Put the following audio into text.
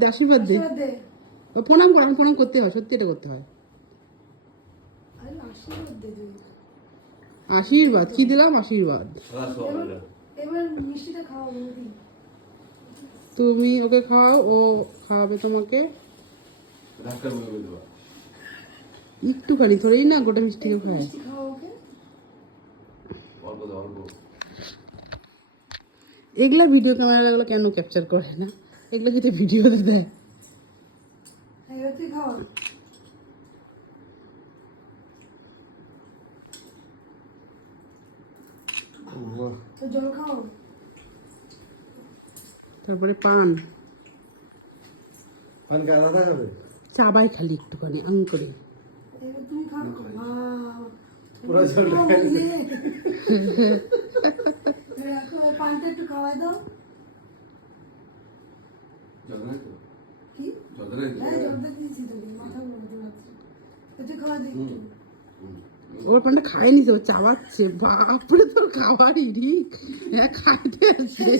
দে, আশীর্বাদ দে। ও প্রণাম কর, আমি প্রণাম করতে হয়, সত্যি এটা করতে হয়। আশীর্বাদ কি দিলাম? আশীর্বাদ। এবার মিষ্টিটা খাওয়া বৌদি। তুমি ওকে খাওয়াও, ও খাওয়াবে তোমাকে। একটুখানি ধরেই না, গোটা মিষ্টিকে খায়। এগুলা ভিডিও ক্যামেরাগুলো কেন ক্যাপচার করে না? এগুলো যদি ভিডিওতে দেয়। জল খাও। তারপরে পান আলাদা খাবে? চাবাই খালি একটুখানি আং করে। তুমি খাও। পুরো জলটা খাইলে। পানটা একটু খাওয়াই দাও। কি? হ্যাঁ, জলটা দিয়েছি তোকে, মাথা ঘুরতে পারছি। একটু খাওয়া দিই একটু। ওর পানটা খায় নিছে, ও চাবাচ্ছে। বাপরে, তোর খাবারই রিক। হ্যাঁ, খাইতে আছে।